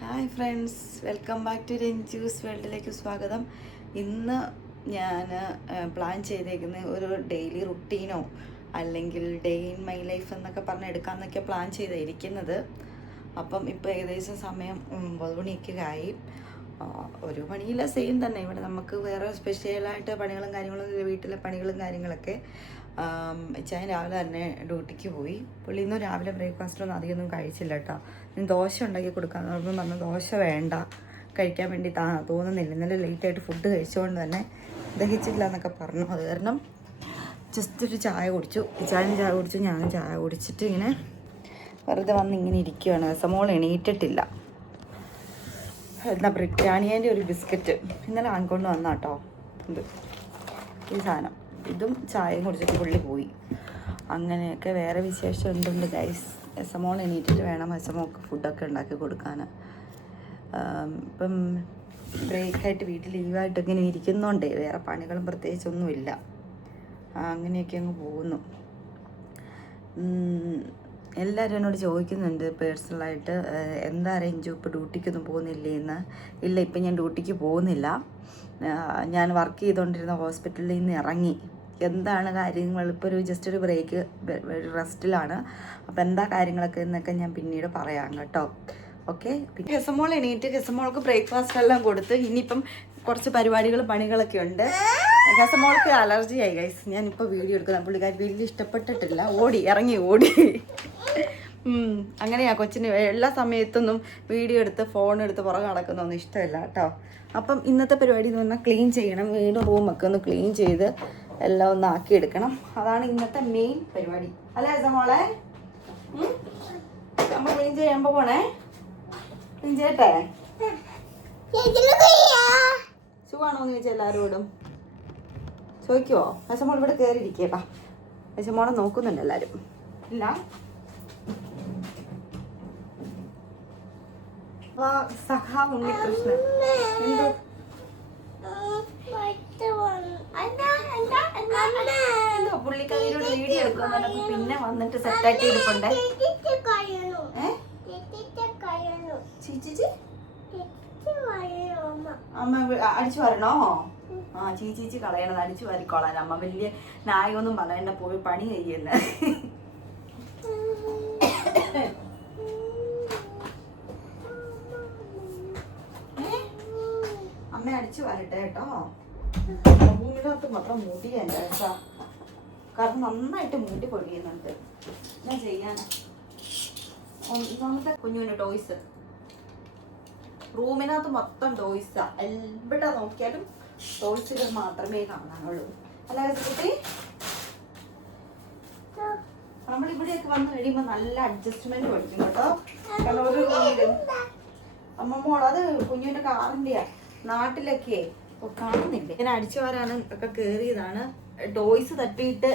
Hi friends, welcome back to Ranju's വേൾഡിലേക്ക് സ്വാഗതം. ഇന്ന് ഞാൻ പ്ലാൻ ചെയ്തേക്കുന്ന ഒരു ഡെയിലി റുട്ടീനോ അല്ലെങ്കിൽ ഡേ ഇൻ മൈ ലൈഫ് എന്നൊക്കെ പറഞ്ഞ് എടുക്കാമെന്നൊക്കെ പ്ലാൻ ചെയ്തിരിക്കുന്നത്. അപ്പം ഇപ്പോൾ ഏകദേശം സമയം 9 മണിയൊക്കെ ആയി. ഒരു പണിയില്ല, സെയിം തന്നെ. ഇവിടെ നമുക്ക് വേറെ സ്പെഷ്യലായിട്ട് പണികളും കാര്യങ്ങളും, വീട്ടിലെ പണികളും കാര്യങ്ങളൊക്കെ. ചായ രാവിലെ തന്നെ ഡ്യൂട്ടിക്ക് പോയി. പുള്ളി ഇന്നും രാവിലെ ബ്രേക്ക്ഫാസ്റ്റൊന്നും അധികമൊന്നും കഴിച്ചില്ല കേട്ടോ. ഞാൻ ദോശ ഉണ്ടാക്കി കൊടുക്കാമെന്ന് പറഞ്ഞപ്പോൾ പറഞ്ഞു ദോശ വേണ്ട, കഴിക്കാൻ വേണ്ടി തോന്നുന്നില്ല. ഇന്നലെ ലേറ്റായിട്ട് ഫുഡ് കഴിച്ചുകൊണ്ട് തന്നെ ദഹിച്ചില്ല എന്നൊക്കെ പറഞ്ഞു. അത് കാരണം ജസ്റ്റ് ഒരു ചായ കുടിച്ചു. ചായ കുടിച്ചു, ഞാനും ചായ കുടിച്ചിട്ട് ഇങ്ങനെ വെറുതെ വന്ന് ഇങ്ങനെ ഇരിക്കുകയാണ്. സമോൾ എണീറ്റിട്ടില്ല. എന്താ ബ്രിട്ടാനിയേൻ്റെ ഒരു ബിസ്ക്കറ്റ് ഇന്നലെ വാങ്ങിക്കൊണ്ട് വന്ന കേട്ടോ. ഇത് ഈ സാധനം, ഇതും ചായയും കുടിച്ചിട്ട് പുള്ളി പോയി. അങ്ങനെയൊക്കെ വേറെ വിശേഷം എന്തുണ്ട് ഗൈസ്? എസമോൾ എണീറ്റിട്ട് വേണം എസമോൾക്ക് ഫുഡൊക്കെ ഉണ്ടാക്കി കൊടുക്കാൻ. ഇപ്പം ബ്രേക്കായിട്ട് വീട്ടിൽ ലീവായിട്ട് ഇങ്ങനെ ഇരിക്കുന്നതുകൊണ്ടേ വേറെ പണികളും പ്രത്യേകിച്ചൊന്നുമില്ല. അങ്ങനെയൊക്കെ അങ്ങ് പോകുന്നു. എല്ലാവരും എന്നോട് ചോദിക്കുന്നുണ്ട് പേഴ്സണലായിട്ട്, എന്താ രഞ്ജു ഇപ്പോൾ ഡ്യൂട്ടിക്കൊന്നും പോകുന്നില്ലേ എന്ന്. ഇല്ല, ഇപ്പം ഞാൻ ഡ്യൂട്ടിക്ക് പോകുന്നില്ല. ഞാൻ വർക്ക് ചെയ്തുകൊണ്ടിരുന്ന ഹോസ്പിറ്റലിൽ നിന്ന് ഇറങ്ങി. എന്താണ് കാര്യങ്ങൾ, ഇപ്പോൾ ജസ്റ്റ് ഒരു ബ്രേക്ക്, റെസ്റ്റിലാണ്. അപ്പോൾ എന്താ കാര്യങ്ങളൊക്കെ എന്നൊക്കെ ഞാൻ പിന്നീട് പറയാം കേട്ടോ. ഓക്കെ. പിന്നെ ഹെസമോൾ എണീറ്റ് ഹെസമോൾക്ക് ബ്രേക്ക്ഫാസ്റ്റ് എല്ലാം കൊടുത്ത് ഇനിയിപ്പം കുറച്ച് പണികളൊക്കെ ഉണ്ട്. ഹെസമോൾക്ക് അലർജി ആയി ഗൈസ്. ഞാനിപ്പോൾ വീഡിയോ എടുക്കുന്ന പുള്ളിക്കാരി വലിയ ഇഷ്ടപ്പെട്ടിട്ടില്ല. ഇറങ്ങി ഓടി. അങ്ങനെയാ കൊച്ചിന് എല്ലാ സമയത്തൊന്നും വീഡിയോ എടുത്ത് ഫോൺ എടുത്ത് പുറകെ നടക്കുന്നൊന്നും ഇഷ്ടമില്ല കേട്ടോ. അപ്പം ഇന്നത്തെ പരിപാടി എന്ന് പറഞ്ഞാൽ ക്ലീൻ ചെയ്യണം. വീണ്ടും റൂമൊക്കെ ഒന്ന് ക്ലീൻ ചെയ്ത് എല്ലാം ഒന്ന് ആക്കിയെടുക്കണം. അതാണ് ഇന്നത്തെ മെയിൻ പരിപാടി. അല്ലേ ഹെസമോളെ? നമ്മൾ ക്ലീൻ ചെയ്യാൻ പോകണേ. ക്ലീൻ ചെയ്യട്ടെ? സുഖമാണോന്ന് ചോദിച്ചാൽ എല്ലാവരോടും ചോദിക്കുവോ? ഹെസമോൾ ഇവിടെ കയറിയിരിക്കേട്ടാ. ഹെസമോളെ നോക്കുന്നുണ്ട് എല്ലാവരും. ഇല്ല, സഖാ ഉണ്ണികൃഷ്ണൻ എന്തോ പുള്ളിക്കാരിയോട് വീഡിയോ എടുക്കുന്നുണ്ട്. പിന്നെ വന്നിട്ട് സെറ്റായിട്ട് ഇരിപ്പുണ്ട്. അമ്മ അടിച്ചു വരണോ? ചീച്ചി കളയണത് അടിച്ചു വരിക്കോളാൻ. അമ്മ വലിയ നായൊന്നും പറയണ്ട, പോയി പണി ചെയ്യല്ല. അമ്മ അടിച്ചു വരട്ടെ കേട്ടോ. ഭൂമിയിനകത്ത് മാത്രം മുടിയല്ല കേട്ടോ, കാരണം നന്നായിട്ട് മുടി പൊടിയുന്നുണ്ട്. എന്നാ ചെയ്യാൻ? ഒന്നാമത്തെ കുഞ്ഞുവിൻ്റെ ടോയ്സ്, റൂമിനകത്ത് മൊത്തം ടോയ്സാ. എവിടെ നോക്കിയാലും ടോയ്സുകൾ മാത്രമേ കാണാനുള്ളൂ. അല്ല കുട്ടി, നമ്മളിവിടെയൊക്കെ വന്നു കഴിയുമ്പോൾ നല്ല അഡ്ജസ്റ്റ്മെന്റ് പഠിക്കും കേട്ടോ. കാരണം ഒരു റൂമില് അമ്മമ്മോൾ, അത് കുഞ്ഞുവിൻ്റെ കാറിൻ്റെയാ. നാട്ടിലൊക്കെ കാണുന്നില്ല. ഇങ്ങനെ അടിച്ചു വരാനും ഒക്കെ കയറിയതാണ്. ടോയ്സ് തട്ടിയിട്ട്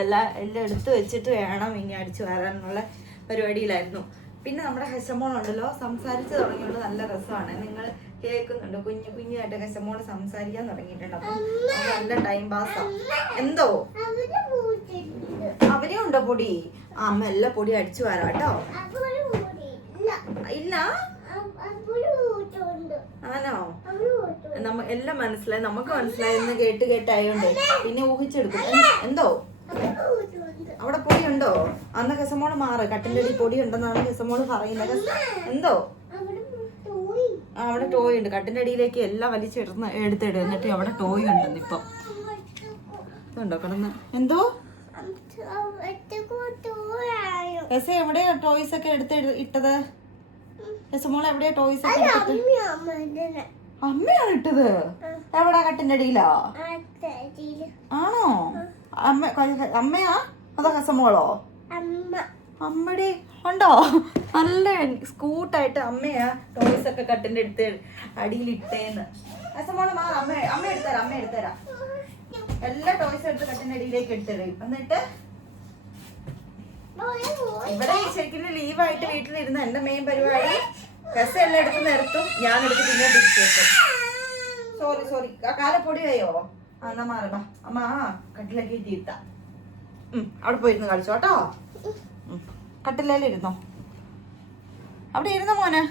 എല്ലാം എടുത്ത് വെച്ചിട്ട് വേണം ഇങ്ങനെ അടിച്ചു വരാനുള്ള പരിപാടിയിലായിരുന്നു. പിന്നെ നമ്മുടെ ഹെസമോൾ ഉണ്ടല്ലോ, സംസാരിച്ച് തുടങ്ങിയോണ്ട് നല്ല രസമാണ്. നിങ്ങൾ കേൾക്കുന്നുണ്ട്, കുഞ്ഞായിട്ട് ഹെസമോൾ സംസാരിക്കാൻ തുടങ്ങിയിട്ടുണ്ട്. അപ്പം നല്ല ടൈം പാസ്സാ. എന്തോ അവരെ ഉണ്ടോ പൊടി? അമ്മ എല്ലാ പൊടി അടിച്ചു വരാം കേട്ടോ. ഇല്ല, ആണോ? എല്ലാം മനസ്സിലായി, നമുക്ക് മനസ്സിലായെന്ന് കേട്ടായോണ്ട് പിന്നെ ഊഹിച്ചെടുക്കും. എന്തോ അവിടെ പൊടി ഉണ്ടോ? അന്ന് ഹെസമോള് മാറ്, കട്ടിൻ്റെ അടി പൊടി ഉണ്ടെന്നാണ് ഹെസമോള് പറയുന്നത്. എന്തോ അവിടെ ടോയ് ഉണ്ട്. കട്ടിൻ്റെ അടിയിലേക്ക് എല്ലാം എടുത്തിടും. എന്നിട്ട് അവിടെ ടോയ് ഉണ്ടെന്ന് ഇപ്പം ഉണ്ടോ കിടന്ന്. എന്തോ ഹെസ എവിടെയാ ടോയ്സ് ഒക്കെ ഇട്ടത്? ഹെസമോള് എവിടെയാ ടോയ്സ് ഒക്കെ ഇട്ടിട്ട്? അമ്മയാണ് ഇട്ടത്. എവിടാ? കട്ടിൻ്റെ അടിയിലാ? ആണോ? അമ്മയാ അതോ ഹെസമോളോ? അമ്മടി ഉണ്ടോ? നല്ല സ്കൂട്ടായിട്ട് അമ്മയാ ടോയ്സ് ഒക്കെ കട്ടിൻ്റെ അടുത്ത് അടിയിലിട്ടേന്ന്. ഹെസമോള് മാ, അമ്മ എടുത്തരാം. എല്ലാ ടോയ്സും എടുത്ത് കട്ടിൻ്റെ അടിയിലേക്ക് എടുത്തിടും. എന്നിട്ട് ഇവിടെ ശരിക്കും ലീവായിട്ട് വീട്ടിലിരുന്ന് എന്റെ മെയിൻ പരിപാടി ഹെസ എല്ലാം എടുത്ത് നിർത്തും, ഞാൻ എടുത്ത് പിന്നെ തിരിച്ചു വെക്കും. സോറി കാലപ്പൊടിയായോ? എന്നാ മാറുക അമ്മ. കട്ടിലേക്ക് ഇട്ടിരുത്ത. അവിടെ പോയിരുന്ന് കളിച്ചോ കേട്ടോ. കട്ടിലേലിരുന്നോ? അവിടെ ഇരുന്നോ മോനെ?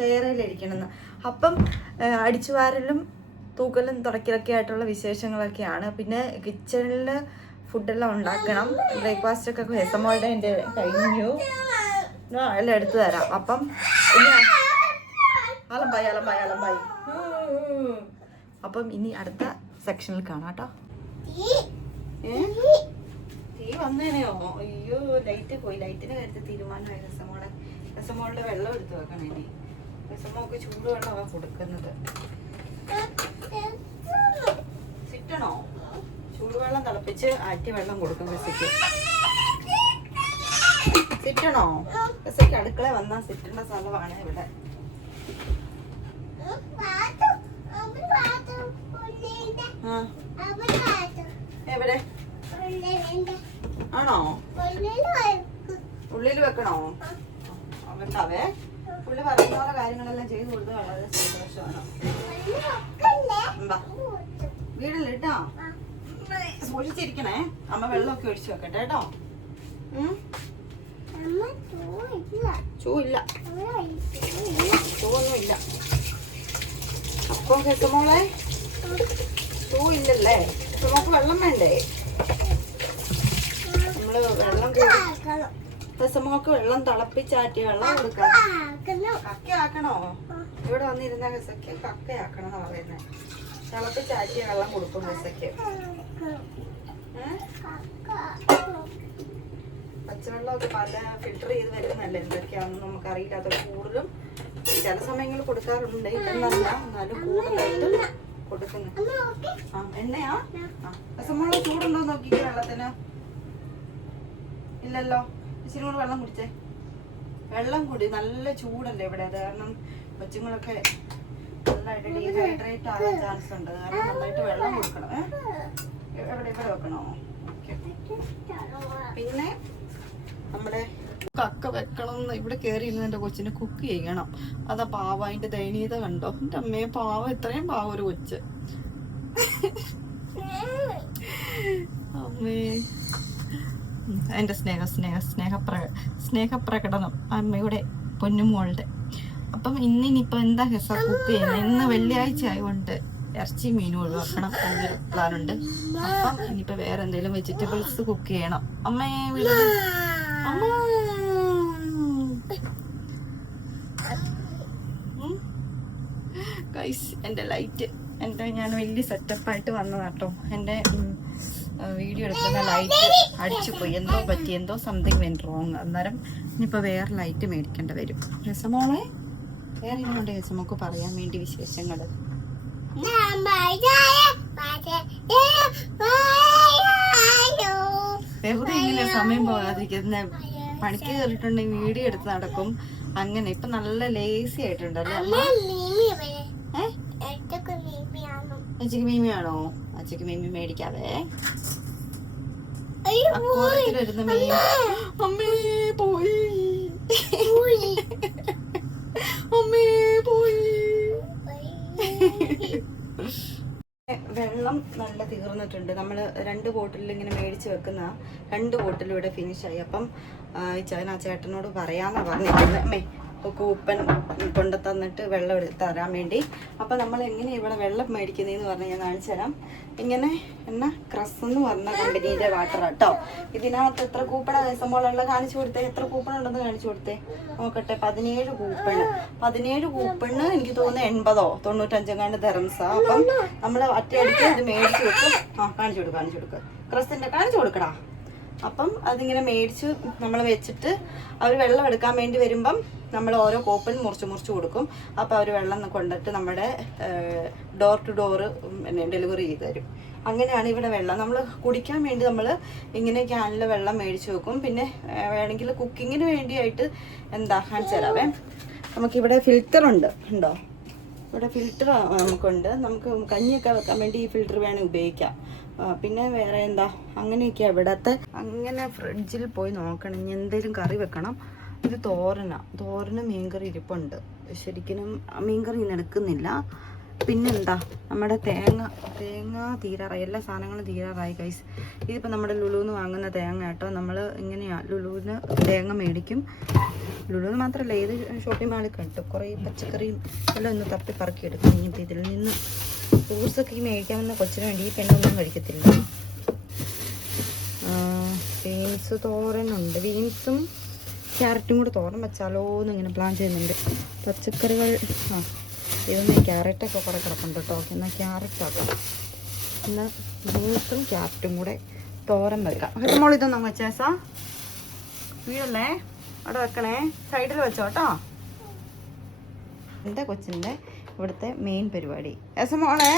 ചെയറിലിരിക്കണമെന്ന്. അപ്പം അടിച്ചുവാരലും തൂക്കലും തുടക്കലൊക്കെ ആയിട്ടുള്ള വിശേഷങ്ങളൊക്കെയാണ്. പിന്നെ കിച്ചണിൽ ഫുഡെല്ലാം ഉണ്ടാക്കണം. ബ്രേക്ക്ഫാസ്റ്റൊക്കെ ഹെസമോളുടെ എൻ്റെ കഴിഞ്ഞു. എല്ലാം എടുത്തു തരാം. അപ്പം ഇനി അലമ്പായി. അപ്പം ഇനി അടുത്ത സെക്ഷനിൽ കാണാം കേട്ടോ. തീ വന്നേനെയോ? അയ്യോ, ലൈറ്റ് പോയി. ലൈറ്റിന്റെ കാര്യത്തിൽ തീരുമാനമായി. രസമോളുടെ വെള്ളം എടുത്തു വെക്കണം. ഇനി രസമോക്ക് ചൂടുവെള്ളമാണ് കൊടുക്കുന്നത്. സിറ്റണോ? ചൂടുവെള്ളം തിളപ്പിച്ച് ആറ്റി വെള്ളം കൊടുക്കും രസയ്ക്ക്. സിറ്റണോ? രസയ്ക്ക് അടുക്കള വന്നാൽ സിറ്റേണ്ട സ്ഥലമാണ് ഇവിടെ. എവിടെ ആണോ? ഉള്ളിൽ വെക്കണോ? വെക്കാവേ. പുള്ളി പറയുന്ന പോലെ കാര്യങ്ങളെല്ലാം ചെയ്തു കൊടുത്ത് വളരെ സന്തോഷമാണ്. വീടിലിട്ടോ സൂക്ഷിച്ചിരിക്കണേ. അമ്മ വെള്ളമൊക്കെ ഒഴിച്ചു വെക്കട്ടെ കേട്ടോ. ചൂല്ല, ചൂവൊന്നുമില്ല. അപ്പം ഹെസമോളെ ചൂ ഇല്ലല്ലേ? ഹെസമോക്ക് വെള്ളം വേണ്ടേ? നമ്മള് വെള്ളം ഹെസമോക്ക് വെള്ളം തിളപ്പിച്ചാറ്റിയ വെള്ളം കൊടുക്കാം. കക്കയാക്കണോ? ഇവിടെ വന്നിരുന്ന ഹെസയ്ക്ക് കക്കയാക്കണം എന്നാ പറയുന്നത്. തിളപ്പിച്ചാറ്റിയ വെള്ളം കൊടുക്കും ഹെസയ്ക്ക്. പച്ചവെള്ളമൊക്കെ പല ഫിൽറ്റർ ചെയ്ത് വരുന്നല്ലേ, എന്തൊക്കെയാണെന്ന് നമുക്കറിയില്ലാത്ത. കൂടുതലും ചില സമയങ്ങളിൽ കൊടുക്കാറുണ്ട്, ഇല്ലെന്നല്ല, എന്നാലും കൂടുതലായിട്ട് കൊടുക്കുന്നു. എണ്ണയാ? രസമുള്ള ചൂടുണ്ടോ നോക്കിക്കേ വെള്ളത്തിന്. ഇല്ലല്ലോ. ഇച്ചിരി കൂടെ വെള്ളം കുടിച്ചേ. വെള്ളം കുടി. നല്ല ചൂടല്ലേ ഇവിടെ. അത് കാരണം കൊച്ചുങ്ങളൊക്കെ നന്നായിട്ട് ഡീഹൈഡ്രേറ്റ് ആകാൻ ചാൻസ് ഉണ്ട്. കാരണം നന്നായിട്ട് വെള്ളം കൊടുക്കണം. ഇവിടെ വെക്കണോ? പിന്നെ നമ്മുടെ കക്ക വെക്കണം എന്ന് ഇവിടെ കയറി ഇരുന്ന് എൻ്റെ കൊച്ചിനെ കുക്ക് ചെയ്യണം. അതാ പാവം. അതിന്റെ ദയനീയത കണ്ടോ? എൻ്റെ അമ്മയെ പാവം. ഇത്രയും പാവം ഒരു കൊച്ച്. അമ്മേ, എൻ്റെ സ്നേഹപ്രകടനം അമ്മയുടെ പൊന്നുമോളുടെ. അപ്പം ഇന്നിനിപ്പോ എന്താ ഹെസ കുക്ക് ചെയ്യുന്നത്? ഇന്ന് വെള്ളിയാഴ്ച ആയതുകൊണ്ട് ഇറച്ചി മീനും ഒഴിവാക്കണം എന്നൊരു പ്ലാനുണ്ട്. അപ്പം ഇനിയിപ്പോ വേറെ എന്തെങ്കിലും വെജിറ്റബിൾസ് കുക്ക് ചെയ്യണം. അമ്മേ അമ്മ ഗൈസ്, എൻ്റെ ലൈറ്റ് ഞാൻ വലിയ സെറ്റപ്പായിട്ട് വന്നതാട്ടോ. എൻ്റെ വീഡിയോ എടുക്കുന്ന ലൈറ്റ് അടിച്ചു പോയി. എന്തോ പറ്റി, എന്തോ സംതിങ് വെന്റ് റോങ്. അന്നേരം ഇനിയിപ്പോൾ വേറെ ലൈറ്റ് മേടിക്കേണ്ടി വരും. രസമോളെ വേറെ ഇന്നുണ്ട് രസമൊക്കെ പറയാൻ വേണ്ടി വിശേഷങ്ങൾ. വെറുതെ ഇങ്ങനെ സമയം പോകാതിരിക്കുന്ന പണിക്ക് കയറിയിട്ടുണ്ടെങ്കിൽ വീഡിയോ എടുത്ത് നടക്കും. അങ്ങനെ ഇപ്പൊ നല്ല ലേസി ആയിട്ടുണ്ടല്ലേ അമ്മ? അച്ഛക്ക് മീമിയാണോ? അച്ഛക്ക് മീമി മേടിക്കാവേ. അക്കൂറത്തിലിരുന്ന് മീമി. അമ്മേ പോയി, അമ്മേ പോയി. വെള്ളം നല്ല തീർന്നിട്ടുണ്ട്. നമ്മൾ 2 ബോട്ടിൽ ഇങ്ങനെ മേടിച്ച് വെക്കുന്ന 2 ബോട്ടിൽ ഇവിടെ ഫിനിഷായി. അപ്പം ആ ചേട്ടനോട് പറയാന്നാ പറഞ്ഞിരിക്കുന്നത്. അമ്മേ കൂപ്പൺ കൊണ്ട് തന്നിട്ട് വെള്ളം തരാൻ വേണ്ടി. അപ്പം നമ്മൾ എങ്ങനെ ഇവിടെ വെള്ളം മേടിക്കുന്നതെന്ന് പറഞ്ഞാൽ ഞാൻ കാണിച്ചു തരാം. ഇങ്ങനെ ക്രസ് എന്ന് പറഞ്ഞ കമ്പനിയുടെ വാട്ടർ കേട്ടോ. ഇതിനകത്ത് എത്ര കൂപ്പണാ ദിവസമ്പോഴുള്ള കാണിച്ചു കൊടുത്തേ? എത്ര കൂപ്പൺ ഉണ്ടെന്ന് കാണിച്ചു കൊടുത്തേ നോക്കട്ടെ. 17 കൂപ്പണ്. 17 കൂപ്പണ് എനിക്ക് തോന്നുന്നു 80-95 ദിറംസാ. അപ്പം നമ്മൾ ഒറ്റയടിക്ക് ഇത് മേടിച്ച് വെക്കും. കാണിച്ചു കൊടുക്കുക. ക്രസിന്റെ കാണിച്ചു കൊടുക്കടാ. അപ്പം അതിങ്ങനെ മേടിച്ച് നമ്മൾ വെച്ചിട്ട് അവർ വെള്ളം എടുക്കാൻ വേണ്ടി വരുമ്പം നമ്മൾ ഓരോ കൂപ്പൺ മുറിച്ച് കൊടുക്കും. അപ്പോൾ അവർ വെള്ളം കൊണ്ടിട്ട് നമ്മുടെ ഡോർ ടു ഡോർ ഡെലിവറി ചെയ്ത് തരും. അങ്ങനെയാണ് ഇവിടെ വെള്ളം. നമ്മൾ കുടിക്കാൻ വേണ്ടി നമ്മൾ ഇങ്ങനെ ക്യാനിൽ വെള്ളം മേടിച്ച് വെക്കും. പിന്നെ വേണമെങ്കിൽ കുക്കിങ്ങിന് വേണ്ടിയായിട്ട് കാണിച്ചു തരാവേ. നമുക്കിവിടെ ഫിൽറ്ററുണ്ട്. ഉണ്ടോ? ഇവിടെ ഫിൽറ്റർ നമുക്കുണ്ട്. നമുക്ക് കഞ്ഞിയൊക്കെ വെക്കാൻ വേണ്ടി ഈ ഫിൽറ്റർ വേണമെങ്കിൽ ഉപയോഗിക്കാം. പിന്നെ വേറെ അങ്ങനെയൊക്കെയാണ് ഇവിടത്തെ. അങ്ങനെ ഫ്രിഡ്ജിൽ പോയി നോക്കണം. ഇനി എന്തെങ്കിലും കറി വെക്കണം. ഇത് തോരന് മീൻകറി ഇരിപ്പുണ്ട്. ശരിക്കും മീൻകറി ഇങ്ങനെ എടുക്കുന്നില്ല. പിന്നെന്താ നമ്മുടെ തേങ്ങ തീരാറായി, എല്ലാ സാധനങ്ങളും തീരാറായി ഗൈസ്. ഇതിപ്പോൾ നമ്മുടെ ലുലുന്ന് വാങ്ങുന്ന തേങ്ങ കേട്ടോ. നമ്മൾ ഇങ്ങനെയാണ് ലുലുവിന് തേങ്ങ മേടിക്കും. ലുലുന്ന് മാത്രമല്ല, ഏത് ഷോപ്പിംഗ് മാളിൽ കിട്ടും. കുറേ പച്ചക്കറിയും എല്ലാം ഒന്ന് തപ്പി പറക്കി എടുക്കും. ഇങ്ങനത്തെ ഇതിൽ നിന്ന് ഫ്രൂട്ട്സൊക്കെ ഈ മേടിക്കാമെന്ന കൊച്ചിന് വേണ്ടി ഈ പെണ്ണൊന്നും കഴിക്കത്തില്ല. ബീൻസ് തോരനുണ്ട്, ബീൻസും ക്യാരറ്റും കൂടെ തോരൻ വെച്ചാലോ എന്നിങ്ങനെ പ്ലാൻ ചെയ്യുന്നുണ്ട്. പച്ചക്കറികൾ ഇതൊന്നും ക്യാരറ്റൊക്കെ കുറേ കിടപ്പുണ്ട് കേട്ടോ. എന്നാൽ ക്യാരറ്റ് ആക്കാം. എന്നാൽ ബീൻസും ക്യാരറ്റും കൂടെ തോരൻ വെക്കാം. മോൾ ഇതൊന്നും വെച്ചേസാ വീഴല്ലേ, അവിടെ വെക്കണേ, സൈഡിൽ വെച്ചോ കേട്ടോ. എൻ്റെ കൊച്ചിൻ്റെ ഇവിടുത്തെ മെയിൻ പരിപാടി. മോളെ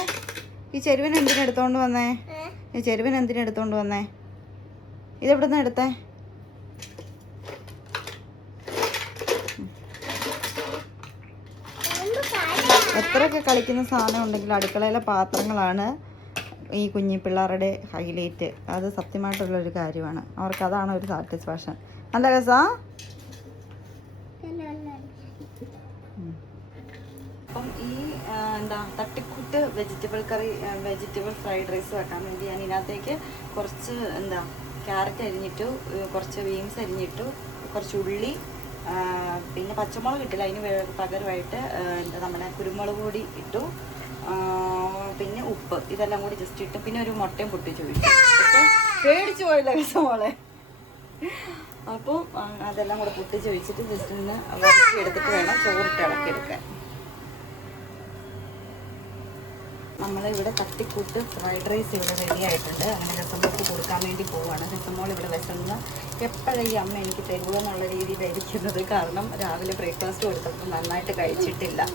ഈ ചെരുവിന് എന്തിനെടുത്തോണ്ട് വന്നേ? ഇതെവിടെ നിന്ന് എടുത്തേ? എത്രയൊക്കെ കളിക്കുന്ന സാധനം ഉണ്ടെങ്കിലും അടുക്കളയിലെ പാത്രങ്ങളാണ് ഈ കുഞ്ഞി പിള്ളേരുടെ ഹൈലൈറ്റ്. അത് സത്യമായിട്ടുള്ളൊരു കാര്യമാണ്. അവർക്ക് അതാണ് ഒരു സാറ്റിസ്ഫാക്ഷൻ. നല്ല രസാ. അപ്പം ഈ തട്ടിക്കൂട്ട് വെജിറ്റബിൾ ഫ്രൈഡ് റൈസ് വെക്കാൻ വേണ്ടി ഞാൻ ഇതിനകത്തേക്ക് കുറച്ച് ക്യാരറ്റ് അരിഞ്ഞിട്ടു, കുറച്ച് ബീൻസ് അരിഞ്ഞിട്ടു, കുറച്ച് ഉള്ളി, പിന്നെ പച്ചമുളക് ഇട്ടില്ല, അതിന് പകരമായിട്ട് നമ്മുടെ കുരുമുളക് പൊടി ഇട്ടു, പിന്നെ ഉപ്പ്, ഇതെല്ലാം കൂടി ജസ്റ്റ് ഇട്ടു. പിന്നെ ഒരു മുട്ടയും പൊട്ടിച്ചു ഒഴിച്ചു. പേടിച്ചു പോയില്ല മോളെ. അപ്പോൾ അതെല്ലാം കൂടെ പൊട്ടിച്ച് ഒഴിച്ചിട്ട് ജസ്റ്റ് ഒന്ന് വരട്ടി എടുത്തിട്ട് വേണം ചോറിട്ട് ഇളക്കിയെടുക്കാൻ. നമ്മളിവിടെ തട്ടിക്കൂട്ട് ഫ്രൈഡ് റൈസ് ഇവിടെ റെഡി ആയിട്ടുണ്ട്. അങ്ങനെ രസമോൾക്ക് കൊടുക്കാൻ വേണ്ടി പോവുകയാണ്. രസമോൾ ഇവിടെ വിശന്ന് എപ്പോഴും ഈ അമ്മ എനിക്ക് തരുമോ എന്നുള്ള രീതിയിലായിരിക്കുന്നത്. കാരണം രാവിലെ ബ്രേക്ക്ഫാസ്റ്റ് കൊടുത്തപ്പോൾ നന്നായിട്ട് കഴിച്ചിട്ടില്ല.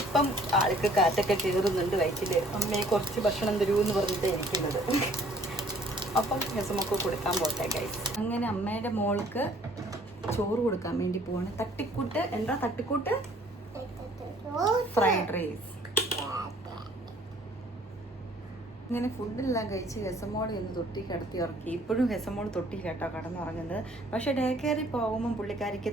ഇപ്പം ആൾക്ക് കാറ്റൊക്കെ കയറുന്നുണ്ട് വയറ്റിൽ. അമ്മയെ കുറച്ച് ഭക്ഷണം തരുമെന്ന് പറഞ്ഞിട്ട് ഇരിക്കുന്നത്. അപ്പം രസമൊക്കെ കൊടുക്കാൻ പോട്ടെ ഗൈസ്. അങ്ങനെ അമ്മയുടെ മോൾക്ക് ചോറ് കൊടുക്കാൻ വേണ്ടി പോവാണ്. തട്ടിക്കൂട്ട് ഫ്രൈഡ് റൈസ്. ഇങ്ങനെ ഫുഡെല്ലാം കഴിച്ച് ഹെസമോൾ എന്ന് തൊട്ടി കിടത്തി ഉറക്കി. ഇപ്പോഴും ഹെസമോൾ തൊട്ടി കേട്ടോ കടന്നുറങ്ങുന്നത്. പക്ഷേ ഡേ കെയറിൽ പോകുമ്പം പുള്ളിക്കാരിക്ക്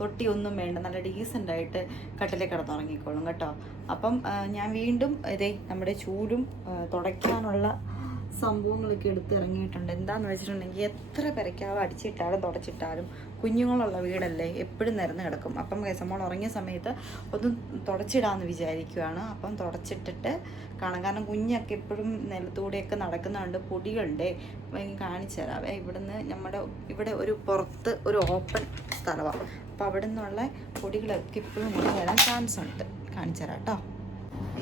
തൊട്ടി ഒന്നും വേണ്ട, നല്ല ഡീസൻ്റായിട്ട് കട്ടിലേ കിടന്നുറങ്ങിക്കോളും കേട്ടോ. അപ്പം ഞാൻ വീണ്ടും നമ്മുടെ ചൂടും തുടയ്ക്കാനുള്ള സംഭവങ്ങളൊക്കെ എടുത്ത് ഇറങ്ങിയിട്ടുണ്ട്. എന്താണെന്ന് വെച്ചിട്ടുണ്ടെങ്കിൽ എത്ര പെരയ്ക്കാവും അടിച്ചിട്ടാലും തുടച്ചിട്ടാലും കുഞ്ഞുങ്ങളുള്ള വീടല്ലേ, എപ്പോഴും നിരന്ന് കിടക്കും. അപ്പം ഹെസമോൾ ഉറങ്ങിയ സമയത്ത് ഒന്ന് തുടച്ചിടാമെന്ന് വിചാരിക്കുകയാണ്. അപ്പം തുടച്ചിട്ടിട്ട് കാണാം. കാരണം കുഞ്ഞൊക്കെ എപ്പോഴും നിലത്തൂടെയൊക്കെ നടക്കുന്നുണ്ട്. പൊടികളുടെ കാണിച്ചു തരാവേ. ഇവിടെ ഒരു പുറത്ത് ഒരു ഓപ്പൺ സ്ഥലമാണ്. അപ്പോൾ അവിടെ നിന്നുള്ള പൊടികളൊക്കെ ഇപ്പോഴും കൂടി വരാൻ ചാൻസ് ഉണ്ട്. കാണിച്ചു തരാം കേട്ടോ.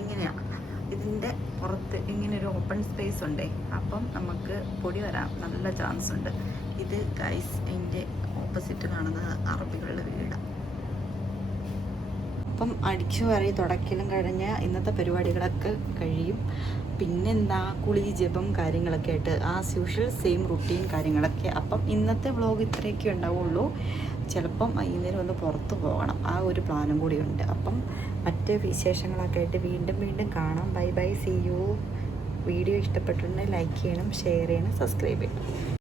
ഇങ്ങനെയാണ്, ഇതിൻ്റെ പുറത്ത് ഇങ്ങനൊരു ഓപ്പൺ സ്പേസ് ഉണ്ടേ. അപ്പം നമുക്ക് പൊടി വരാൻ നല്ല ചാൻസ് ഉണ്ട്. ഇത് ഗൈസ് എൻ്റെ ഓപ്പോസിറ്റ് കാണുന്നത് അറബികളുടെ വീടാണ്. അപ്പം അടിച്ചു വരി തുടക്കലും കഴിഞ്ഞ് ഇന്നത്തെ പരിപാടികളൊക്കെ കഴിയും. പിന്നെന്താ കുളി ജപം കാര്യങ്ങളൊക്കെ ആയിട്ട് ആസ് യൂഷ്വൽ സെയിം റുട്ടീൻ കാര്യങ്ങളൊക്കെ. അപ്പം ഇന്നത്തെ വ്ളോഗ് ഇത്രയൊക്കെ ഉണ്ടാവുള്ളൂ. ചിലപ്പം വൈകുന്നേരം ഒന്ന് പുറത്ത് പോകണം, ആ ഒരു പ്ലാനും കൂടിയുണ്ട്. അപ്പം മറ്റ് വിശേഷങ്ങളൊക്കെ ആയിട്ട് വീണ്ടും കാണാം. Bye see you. വീഡിയോ ഇഷ്ടപ്പെട്ടിട്ടുണ്ടെങ്കിൽ ലൈക്ക് ചെയ്യണം, ഷെയർ ചെയ്യണം, സബ്സ്ക്രൈബ് ചെയ്യണം.